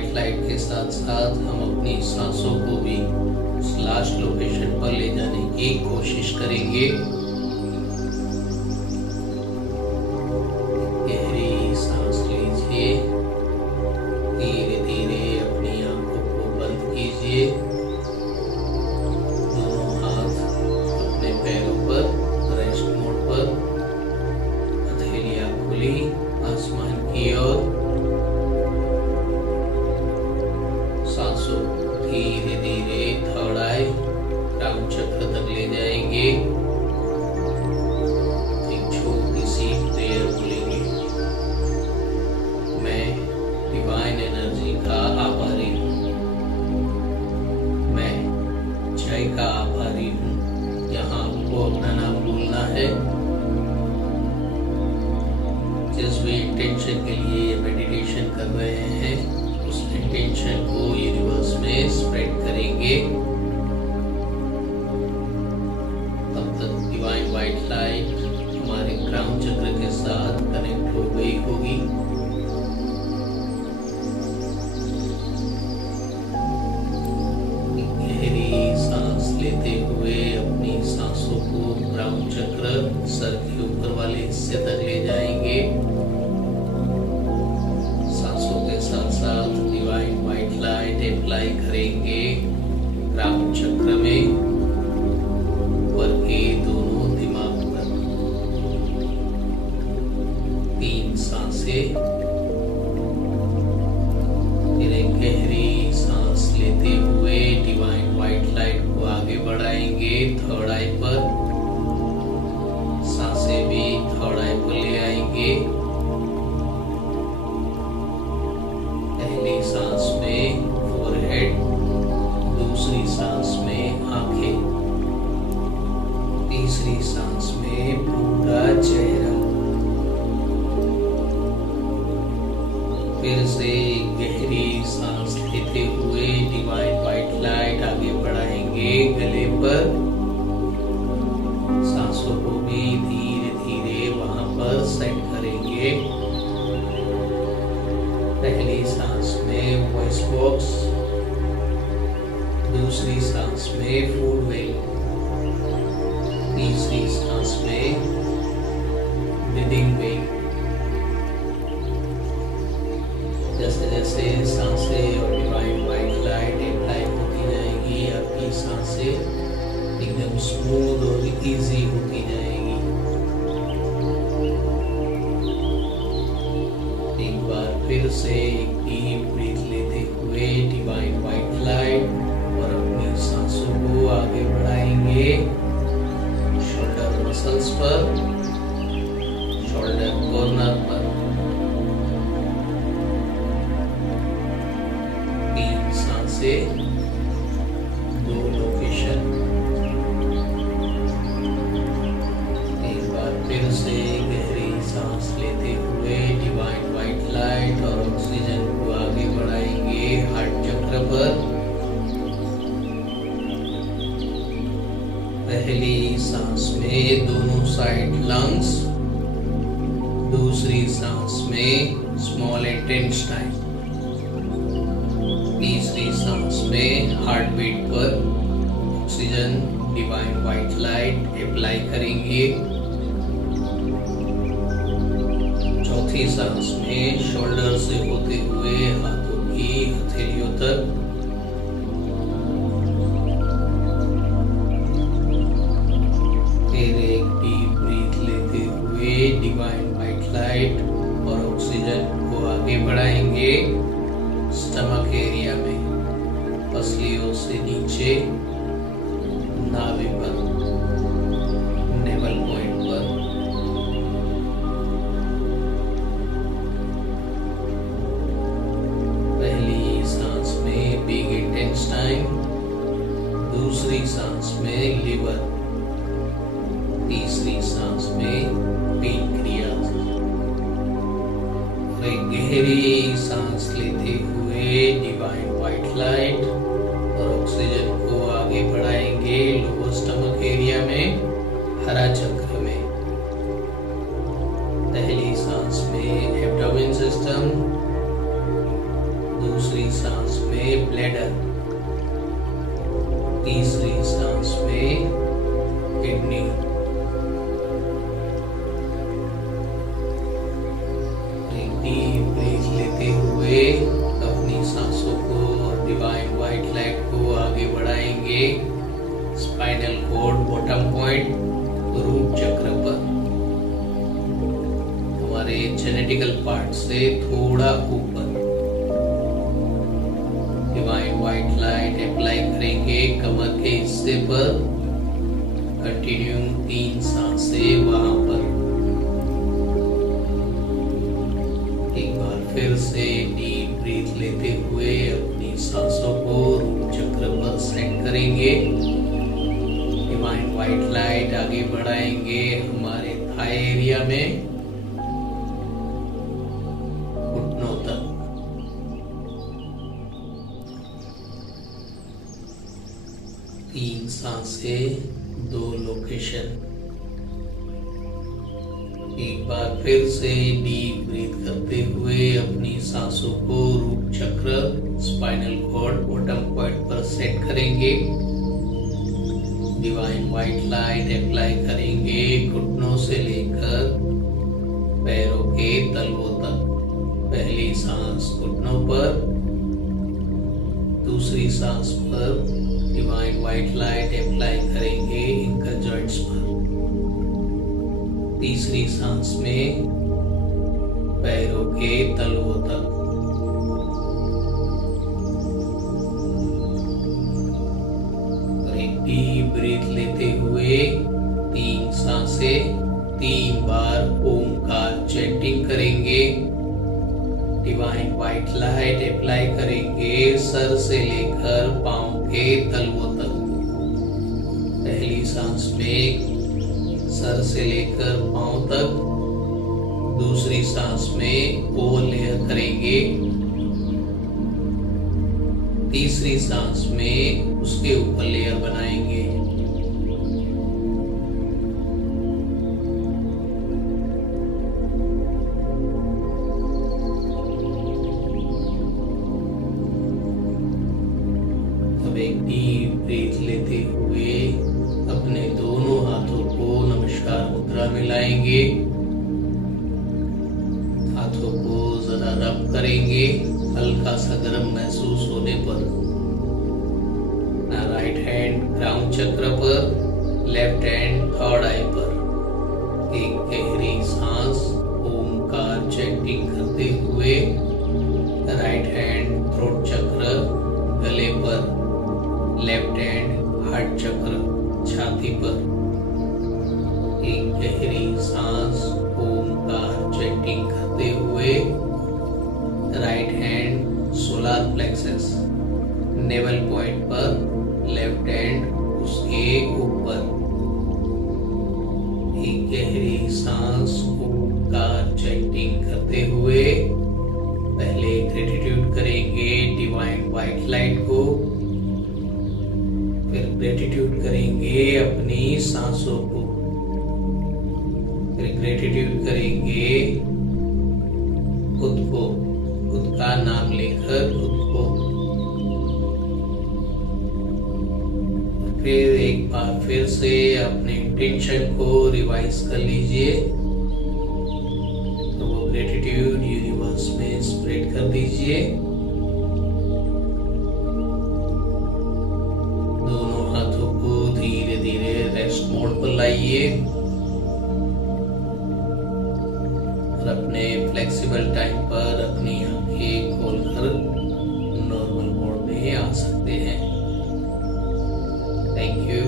White light के साथ साथ हम अपनी सांसों को भी उस लास्ट लोकेशन पर ले जाने की कोशिश करेंगे। गहरी सांस लीजिए, धीरे धीरे अपनी आंखों को बंद कीजिए, दोनों हाथ अपने पैरों पर रेस्ट मोड पर, हथेलियां खुली आसमान की ओर। सांसों धीरे धीरे थर्ड आई क्राउन चक्र तक ले जाएंगे। एक छोटी सी प्रेयर बोलेंगे। मैं डिवाइन एनर्जी का आभारी हूँ, मैं जय का आभारी हूँ। यहाँ आपको अपना नाम बोलना है। जिस भी इंटेंशन के लिए मेडिटेशन कर रहे हैं उस इंटेंशन को यूनिवर्स में स्प्रेड करेंगे। तब तक डिवाइन वाइट लाइट हमारे क्राउन चक्र के साथ कनेक्ट हो गई होगी। गहरी सांस लेते हुए अपनी सांसों को क्राउन चक्र सर के ऊपर वाले हिस्से तक ले जाएंगे। सांसों के साथ साथ डिवाइन वाइट लाइट अप्लाई करेंगे क्राउन चक्र में, ऊपर के दोनों दिमाग पर। 3 सांसें, फिर एक गहरी सांस लेते हुए डिवाइन वाइट लाइट को आगे बढ़ाएंगे थर्ड आई पर। सांसें भी थर्ड आई पर ले आएंगे। पहली सांस में फोरहेड, दूसरी सांस में आंखें, तीसरी सांस में पूरा चेहरा। फिर से गहरी सांस लेते हुए डिवाइन वाइट लाइट आगे बढ़ाएंगे गले पर। सांसों को भी धीरे धीरे वहां पर सेट करेंगे। पहली सांस में वॉइस बॉक्स, दूसरी सांस में फूड वेल, तीसरी सांस में ब्रीदिंग वेल। जैसे जैसे सांसें और डिवाइन वाइट लाइट अप्लाई होती जाएगी, आपकी सांसें एकदम स्मूथ और इजी होती जाएगी। एक बार फिर से एक डीप ब्रीथ लेते हुए डिवाइन वाइट लाइट और अपनी सांसों को आगे बढ़ाएंगे शोल्डर मसल्स पर, शोल्डर कॉर्नर पर। 3 सांसें, 2 लोकेशन। एक बार फिर से गहरी सांस लेते हुए डिवाइन वाइट लाइट और ऑक्सीजन को आगे बढ़ाएंगे हार्ट चक्र पर। पहली सांस में दोनों साइड लंग्स, दूसरी सांस में स्मॉल इंटेस्टाइन, तीसरी सांस में हार्ट बीट पर oxygen divine white light apply करेंगे। चौथी सांस में शोल्डर से होते हुए हाथों की हथेलियों तक। फिर एक डीप ब्रीथ लेते हुए डिवाइन वाइट लाइट और ऑक्सीजन को आगे बढ़ाएंगे स्टमक एरिया में, पसलियों से नीचे नाभि पर, नेवल पॉइंट पर। पहली सांस में बिग इंटेस्टाइन, दूसरी सांस में लिवर, तीसरी सांस में पैंक्रियास। एक गहरी सांस लेते हुए डिवाइन वाइट लाइट और ऑक्सीजन को आगे बढ़ाएंगे लोअर स्टमक एरिया में, हरा चक्र में। पहली सांस में एब्डोमेन सिस्टम, दूसरी दूसरी सांस में ब्लैडर, तीसरी सांस में किडनी, एक डीप ब्रीथ लेते हुए अपनी सांसों को और डिवाइन व्हाइट लाइट को आगे बढ़ाएंगे spinal cord bottom point root chakra पर, हमारे जेनेटिकल पार्ट से थोड़ा ऊपर। डिवाइन व्हाइट लाइट अप्लाई करेंगे कमर के हिस्से पर, कंटिन्यू 3 सांसें वहां पर। एक बार फिर से डीप ब्रीथ लेते हुए अपनी सांसों को रूट चक्र पर सेट करेंगे। डिवाइन व्हाइट लाइट आगे बढ़ाएंगे हमारे थाई एरिया में, घुटनों तक। तीन सांसें, 2 लोकेशन। एक बार फिर से डीप ब्रीथ करते हुए अपनी सांसों को रूट चक्र स्पाइनल कॉर्ड बॉटम पॉइंट पर सेट करेंगे। डिवाइन व्हाइट लाइट अप्लाई करेंगे घुटनों से लेकर पैरों के तलवों तक। पहली सांस घुटनों पर, दूसरी सांस पर डिवाइन व्हाइट लाइट अप्लाई करेंगे एंकल जॉइंट्स पर। तीसरी सांस में पैरों के तलवों तक। और एक डीप ब्रीथ लेते हुए 3 सांसें 3 बार ओमकार चैंटिंग करेंगे। डिवाइन व्हाइट लाइट अप्लाई करेंगे सर से लेकर पांव के तलवों तक। पहली सांस में सर से लेकर पांव तक, दूसरी सांस में ओवर लेयर करेंगे, तीसरी सांस में उसके ऊपर लेयर बनाएंगे। अब एक डीप ब्रीथ लेते हुए अपने दोनों हाथों को नमस्कार मुद्रा में लाएंगे। हाथों को जरा रब करेंगे हल्का सा गर्म महसूस होने पर। राइट हैंड क्राउन चक्र पर, लेफ्ट हैंड थर्ड आई पर। एक गहरी सांस ओमकार चैंटिंग करते हुए राइट हैंड थ्रोट चक्र गले पर, लेफ्ट हैंड हार्ट चक्र छाती पर। एक गहरी सांस ओमकार चैंटिंग करते हुए right hand solar plexus naval point पर, लेफ्ट हैंड उसके ऊपर। एक गहरी सांस ओमकार चैंटिंग करते हुए पहले ग्रेटिट्यूड करेंगे डिवाइन व्हाइट लाइट को, फिर ग्रेटिट्यूड करेंगे अपनी सांसों को, फिर ग्रेटिट्यूड करेंगे खुद को, खुद का नाम लेकर खुद को। फिर एक बार फिर से अपने इंटेंशन को रिवाइज कर लीजिए। तो वो ग्रेटिट्यूड यूनिवर्स में स्प्रेड कर दीजिए। दोनों हाथों को धीरे धीरे रेस्ट मोड पर लाइए और अपने फ्लेक्सिबल टाइम पर अपनी आंखें खोलकर नॉर्मल मोड में आ सकते हैं। Thank you.